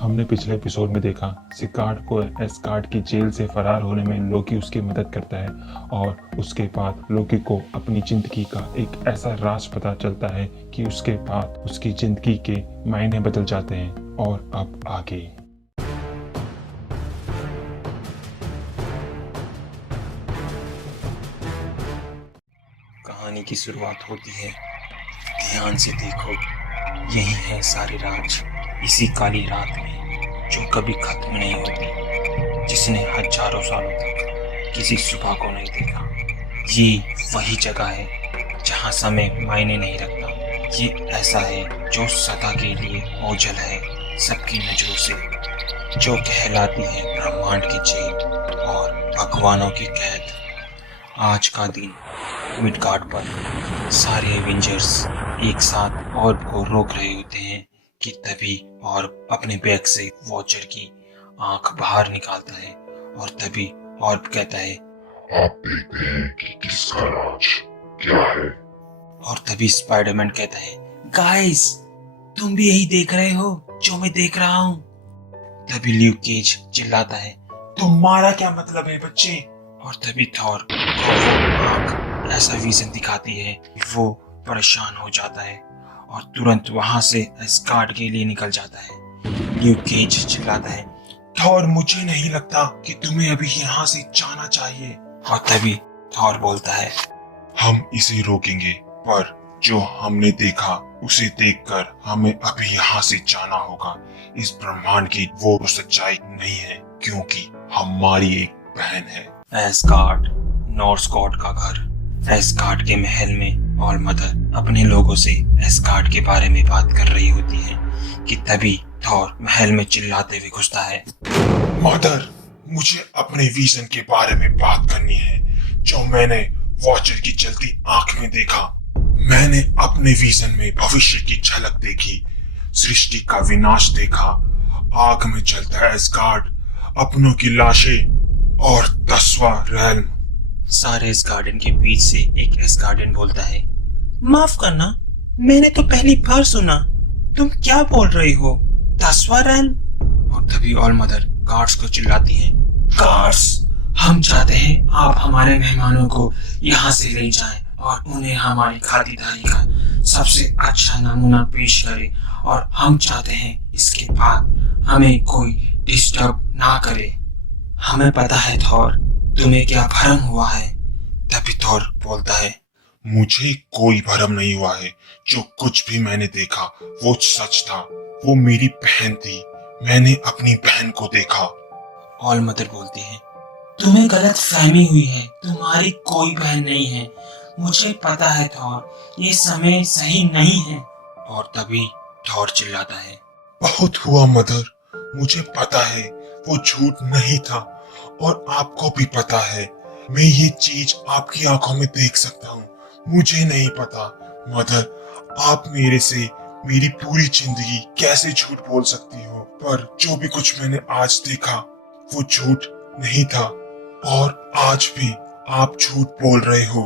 हमने पिछले एपिसोड में देखा सिकार्ड को एस्गार्ड की जेल से फरार होने में लोकी उसकी मदद करता है और उसके बाद लोकी को अपनी जिंदगी का एक ऐसा राज पता चलता है कि उसके बाद उसकी जिंदगी के मायने बदल जाते हैं। और अब आगे कहानी की शुरुआत होती है। ध्यान से देखो, यही है सारी राज, इसी काली रात में जो कभी खत्म नहीं होती, जिसने हजारों सालों तक किसी सुबह को नहीं देखा। ये वही जगह है जहाँ समय मायने नहीं रखता। ये ऐसा है जो सदा के लिए ओझल है सबकी नजरों से, जो कहलाती है ब्रह्मांड की जेल और भगवानों की कैद। आज का दिन मिडगार्ड पर सारे एवेंजर्स एक साथ ऑर्ब को रोक रहे होते हैं कि तभी ऑर्ब अपने बैग से वॉचर की आंख बाहर निकालता है और तभी ऑर्ब कहता है, आप देखते हैं कि किसका राज क्या है। और तभी स्पाइडरमैन कहता है, गाइस तुम भी यही देख रहे हो जो मैं देख रहा हूँ। तभी ल्यूक केज चिल्लाता है, तुम्हारा क्या मतलब है बच्चे। और तभी थॉर को वो आंख ऐसा विजन दिखाती है कि वो परेशान हो जाता है और तुरंत वहां से एस्गार्ड के लिए निकल जाता है। ल्यूक केज चिल्लाता है, थॉर मुझे नहीं लगता कि तुम्हें अभी यहाँ से जाना चाहिए। और तभी थॉर बोलता है, हम इसे रोकेंगे, पर जो हमने देखा उसे देखकर हमें अभी यहाँ से जाना होगा। इस ब्रह्मांड की वो सच्चाई नहीं है क्योंकि हमारी एक बहन है। एस्गार्ड, नॉर्स गॉड का घर। एस्गार्ड के महल में ऑल मदर अपने लोगों से एस्गार्ड के बारे में बात कर रही होती है कि तभी थॉर महल में चिल्लाते हुए घुसता है, मदर, मुझे अपने विजन के बारे में बात करनी है जो मैंने वॉचर की जलती आंख में देखा। मैंने अपने विजन में भविष्य की झलक देखी, सृष्टि का विनाश देखा, आग में जलता एस्गार्ड, अपनों की लाशें और 10वां रेल्म। सारे एस्गार्डियन के बीच से एक एस्गार्डियन बोलता है, माफ करना, मैंने तो पहली बार सुना, तुम क्या बोल रही हो, 10वां रेल्म। और तभी ऑल मदर गार्ड्स को चिल्लाती है, गार्ड्स, हम चाहते हैं आप हमारे मेहमानों को यहाँ से ले जाएं और उन्हें हमारी खातिरदारी का सबसे अच्छा नमूना पेश करें और हम चाहते हैं इसके बाद हमें कोई डिस्टर्ब ना करे। हमें पता है थॉर, तुम्हें क्या भ्रम हुआ है। तभी थॉर बोलता है, मुझे कोई भ्रम नहीं हुआ है। जो कुछ भी मैंने देखा वो सच था। वो मेरी बहन थी। मैंने अपनी बहन को देखा। ऑल मदर बोलती है, तुम्हें गलत फहमी हुई है, तुम्हारी कोई बहन नहीं है। मुझे पता है थॉर, ये समय सही नहीं है। और तभी थॉर चिल्लाता है, बहुत हुआ मदर, मुझे पता है वो झूठ नहीं था और आपको भी पता है। मैं ये चीज आपकी आंखों में देख सकता हूँ। मुझे नहीं पता मदर, आप मेरे से मेरी पूरी जिंदगी कैसे झूठ बोल सकती हो, पर जो भी कुछ मैंने आज देखा वो झूठ नहीं था और आज भी आप झूठ बोल रहे हो।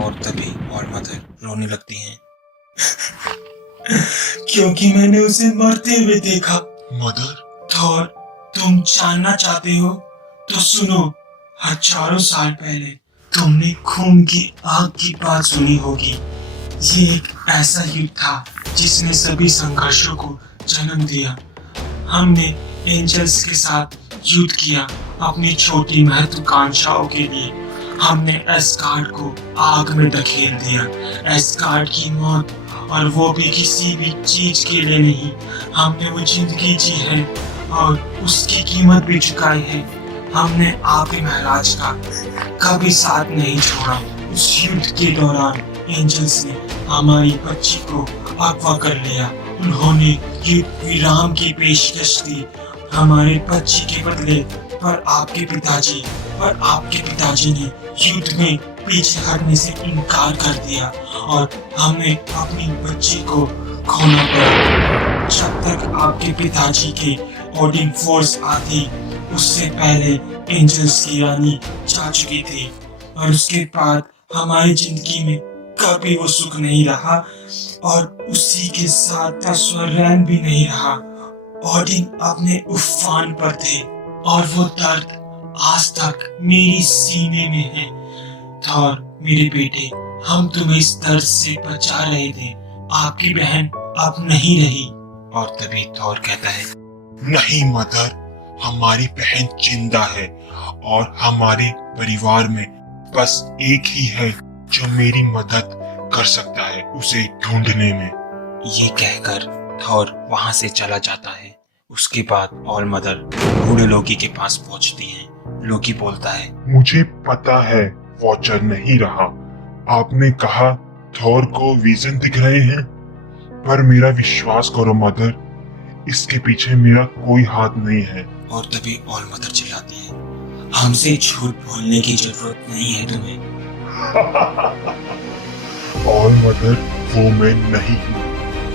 और तभी ऑल मदर रोने लगती हैं क्योंकि मैंने उसे मरते हुए देखा। मदर, थॉर, तुम जानना चाहते हो तो सुनो, हजारों साल पहले तुमने खून की आग की बात सुनी होगी। ये एक ऐसा युद्ध था जिसने सभी संघर्षों को जन्म दिया। हमने एंजल्स के साथ युद्ध किया अपनी छोटी महत्वाकांक्षाओं के लिए। हमने एस्गार्ड को आग में धकेल दिया। एस्गार्ड की मौत, और वो भी किसी भी चीज के लिए नहीं। हमने वो जिंदगी जी है और उसकी कीमत भी चुकाई है। हमने आपके महाराज का कभी साथ नहीं छोड़ा। उस युद्ध के दौरान एंजल्स ने हमारी बच्ची को अगवा कर लिया। उन्होंने युद्ध विराम की पेशकश दी हमारे बच्ची के बदले, पर आपके पिताजी ने युद्ध में पीछे हटने से इनकार कर दिया और हमें अपनी बच्ची को खोना पड़ा। जब तक आपके पिताजी के ओडिन फोर्स आती, उससे पहले एंजल्स की रानी जा चुकी थी और उसके बाद हमारी जिंदगी में कभी वो सुख नहीं रहा और उसी के साथ 10वां रेल्म भी नहीं रहा। ओडिन अपने उफान पर थे और वो दर्द आज तक मेरी सीने में है। थॉर मेरे बेटे, हम तुम्हें इस दर्द से बचा रहे थे। आपकी बहन अब नहीं रही। और तभी थॉर कहता है, नहीं मदर, हमारी बहन जिंदा है और हमारे परिवार में बस एक ही है जो मेरी मदद कर सकता है उसे ढूंढने में। ये कहकर थॉर वहां से चला जाता है। उसके बाद ऑल मदर बूढ़े लोकी के पास पहुंचती हैं। लोकी बोलता है, मुझे पता है वॉचर नहीं रहा। आपने कहा थॉर को विजन दिख रहे हैं, पर मेरा विश्वास करो मदर, इसके पीछे मेरा कोई हाथ नहीं है। और तभी ऑल मदर चिल्लाती है, हमसे झूठ बोलने की जरूरत नहीं है तुम्हें। ऑल मदर, वो मैं नहीं हूँ,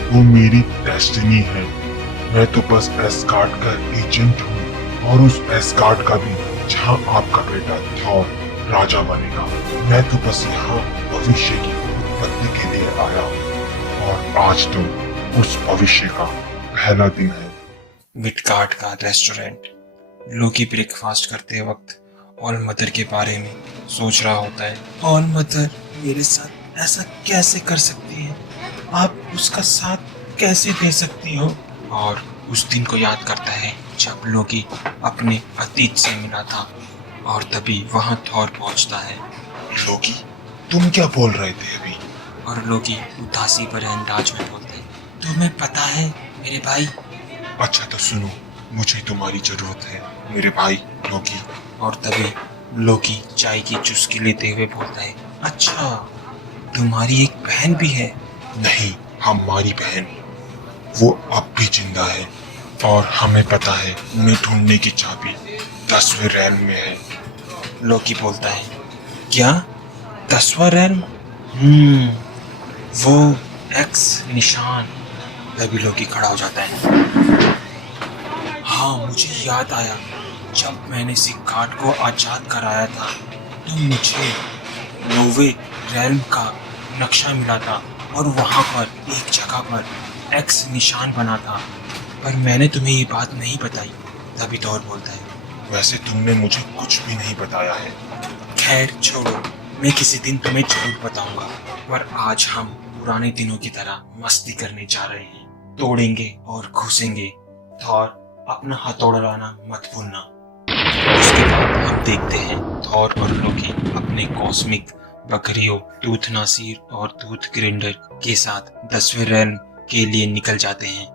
वो मेरी डेस्टिनी है। मैं तो बस एस्गार्ड का एजेंट हूँ, और उस एस्गार्ड का भी जहाँ आपका बेटा थॉर राजा बनेगा। मैं तो बस यहाँ भविष्य की उत्पत्ति के लिए आया हूँ, और आज तो उस भविष्य का पहला दिन है। मिडगार्ड का रेस्टोरेंट। लोकी ब्रेकफास्ट करते वक्त ऑल मदर के बारे में सोच रहा होता है। ऑल मदर मेरे साथ ऐसा कैसे कर सकती है? आप उसका साथ कैसे दे सकती हो? और उस दिन को याद करता है जब लोकी अपने अतीत से मिला था। और तभी वहां थॉर पहुंचता है। लोकी, तुम क्या बोल रहे थे अभी? और लोकी उदासी भरे अंदाज में बोलते, तुम्हें पता है मेरे भाई? अच्छा तो सुनो, मुझे तुम्हारी जरूरत है मेरे भाई लोकी। और तभी लोकी चाय की चुस्की लेते हुए बोलता है, अच्छा तुम्हारी एक बहन भी है? नहीं, हमारी बहन, वो अब भी जिंदा है, और हमें पता है उन्हें ढूंढने की चाबी 10वें रैम में है। लोकी बोलता है, क्या 10वां रैम? वो एक्स निशान। तभी लोकी खड़ा हो जाता है। हाँ, मुझे याद आया, जब मैंने सिक्कार्ड को आजाद कराया था तो मुझे 9वें रैम का नक्शा मिला था, और वहाँ पर एक जगह पर एक्स निशान बना था, पर मैंने तुम्हें ये बात नहीं बताई। तभी थॉर बोलता है, वैसे तुमने मुझे कुछ भी नहीं बताया है। खैर छोड़ो, मैं किसी दिन तुम्हें जरूर बताऊंगा। पर आज हम पुराने दिनों की तरह मस्ती करने जा रहे हैं। तोड़ेंगे और घुसेंगे। थॉर, अपना हथौड़ा लाना मत भूलना। उसके बाद हम देखते हैं थॉर और लोकी अपने कॉस्मिक बकरियों टूथ नासिर और टूथ ग्रिंडर के साथ 10वें रैम के लिए निकल जाते हैं।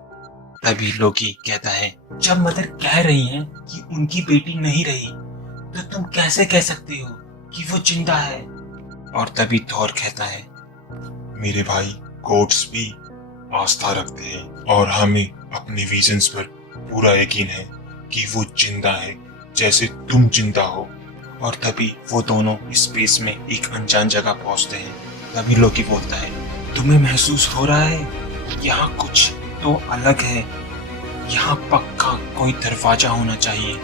तभी लोकी कहता है, जब मदर कह रही हैं कि उनकी बेटी नहीं रही, तो तुम कैसे कह सकते हो कि वो जिंदा है? और तभी थॉर कहता है, मेरे भाई गोड्स भी आस्था रखते हैं, और हमें अपने विजन्स पर पूरा यकीन है कि वो जिंदा है, जैसे तुम जिंदा हो। और तभी वो दोनों स्पेस में एक अनजान जगह पहुंचते हैं। तभी लोकी बोलता है, तुम्हें महसूस हो रहा है यहाँ कुछ तो अलग है। यहाँ पक्का कोई दरवाजा होना चाहिए।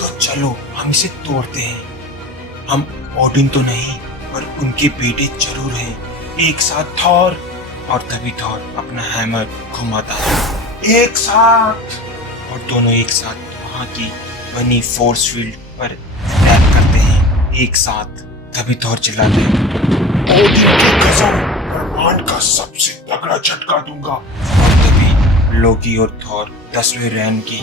तो चलो हम इसे तोड़ते हैं। हम ओडिन तो नहीं, पर उनके बेटे जरूर हैं। एक साथ थॉर। और तभी थॉर अपना हैमर घुमाता है, एक साथ। और दोनों एक साथ वहां की बनी फोर्स फील्ड पर अटैक करते हैं, एक साथ। तभी थॉर चिल्लाते हैं, ओडिन की कसम, ब्रह्मांड का सबसे तगड़ा झटका दूंगा। और तभी लोकी और थॉर 10वें रैम की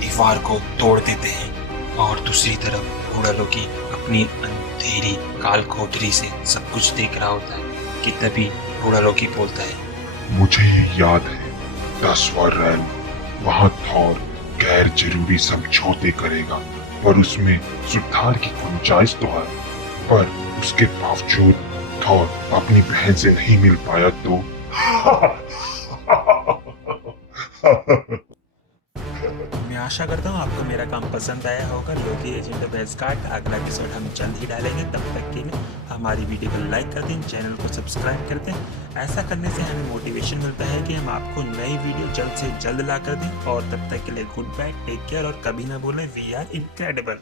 दीवार को तोड़ देते हैं। और दूसरी तरफ बूढ़ा लोकी अपनी अंधेरी काल कोठरी से सब कुछ देख रहा होता है कि तभी बूढ़ा लोकी बोलता है, मुझे ये याद है, 10वां रैम, वहाँ थॉर गैर जरूरी समझौते करेगा, पर उसमें सुधार की गुंजाइश तो है। पर उसके बावजूद थॉर अपनी बहन से नहीं मिल पाया तो मैं आशा करता हूँ आपको मेरा काम पसंद आया होगा। लोकी एजेंट ऑफ एस्गार्ड अगला एपिसोड हम जल्द ही डालेंगे। तब तक के लिए हमारी वीडियो को लाइक कर दें, चैनल को सब्सक्राइब कर दें। ऐसा करने से हमें मोटिवेशन मिलता है कि हम आपको नई वीडियो जल्द से जल्द ला कर दें। और तब तक के लिए गुड बाय, टेक केयर, और कभी ना भूलें वी आर इनक्रेडिबल।